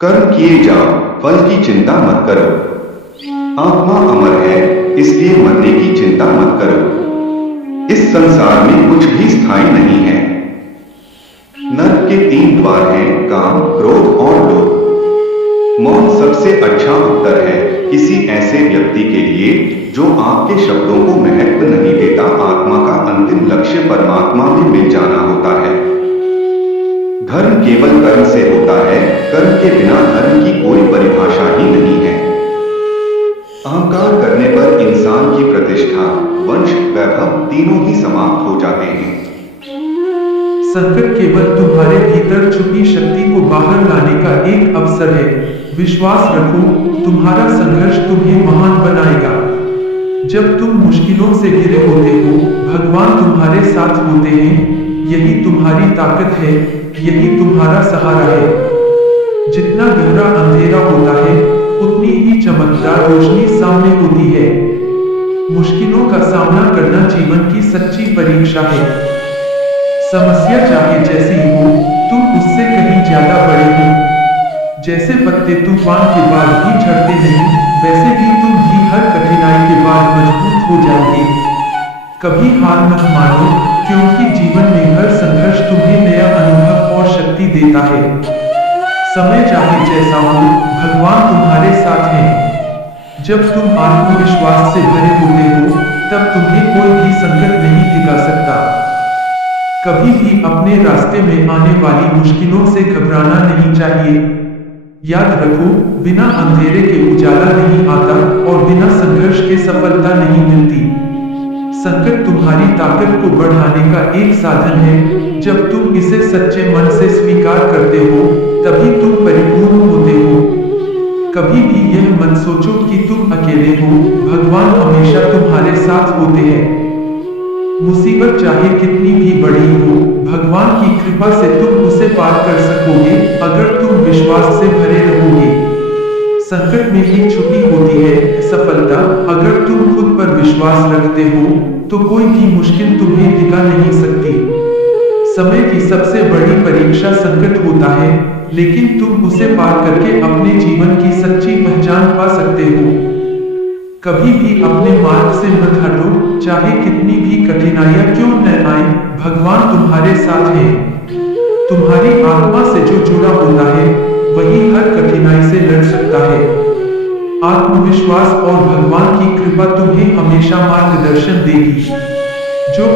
कर्म किए जाओ, फल की चिंता मत करो। आत्मा अमर है, इसलिए मरने की चिंता मत करो। इस संसार में कुछ भी स्थायी नहीं है। नर्क के 3 द्वार हैं, काम, क्रोध और लोभ। मौन सबसे अच्छा उत्तर है किसी ऐसे व्यक्ति के लिए जो आपके शब्दों को महत्व नहीं देता। आत्मा का अंतिम लक्ष्य परमात्मा में मिल जाना होता है। धर्म केवल कर्म से होता है, कर्म के बिना धर्म की कोई परिभाषा ही नहीं है। अहंकार करने पर इंसान की प्रतिष्ठा, वंश, वैभव तीनों ही समाप्त हो जाते हैं। संकट केवल तुम्हारे भीतर छुपी शक्ति को बाहर लाने का एक अवसर है। विश्वास रखो, तुम्हारा संघर्ष तुम्हें महान बनाएगा। जब तुम मुश्किलों से घिरे होते हो, भगवान तुम्हारे साथ होते हैं। यही तुम्हारी ताकत है, यही तुम्हारा सहारा है। जितना गहरा अंधेरा होता है, उतनी ही चमकदार रोशनी सामने होती है। मुश्किलों का सामना करना जीवन की सच्ची परीक्षा है। समस्या चाहे जैसी हो, तुम उससे कहीं ज्यादा बड़े हो। जैसे पत्ते तूफान के बाद भी झड़ते नहीं, वैसे ही तुम भी हर कठिनाई के बाद मजबूत हो जाओगे। कभी हार मत मानो, क्योंकि जीवन में हर संघर्ष तुम्हें नया अनुभव और शक्ति देता है। समय चाहे जैसा हो, भगवान तुम्हारे साथ है। जब तुम आत्मविश्वास से भरे होते हो, तब तुम्हें कोई भी संकट नहीं टिका सकता। कभी भी अपने रास्ते में आने वाली मुश्किलों से घबराना नहीं चाहिए। याद रखो, बिना अंधेरे के उजाला नहीं आता और बिना संघर्ष के सफलता नहीं मिलती। संकट तुम्हारी ताकत को बढ़ाने का एक साधन है। जब तुम इसे सच्चे मन से स्वीकार करते हो, तभी तुम परिपूर्ण होते हो। कभी भी यह मत सोचो कि तुम अकेले हो, भगवान हमेशा तुम्हारे साथ होते हैं। मुसीबत चाहे कितनी भी बड़ी हो, भगवान की कृपा से तुम उसे पार कर सकोगे, अगर तुम विश्वास से भरे रहोगे। संकट में ही छुपी होती है सफलता। अगर तुम खुद पर विश्वास रखते हो, तो कोई भी मुश्किल तुम्हें टिका नहीं सकती। समय की सबसे बड़ी परीक्षा संकट होता है, लेकिन तुम उसे पार करके अपने जीवन की सच्ची पहचान पा सकते हो। कभी भी अपने मार्ग से मत हटो, चाहे कितनी भी कठिनाइयां क्यों न आए, भगवान तुम्हारे साथ है। तुम्हारी आत्मा से जो जुड़ा होता है, वही हर कठिनाई से लड़ सकता है। आत्मविश्वास और भगवान की कृपा तुम्हें हमेशा मार्गदर्शन देगी। जो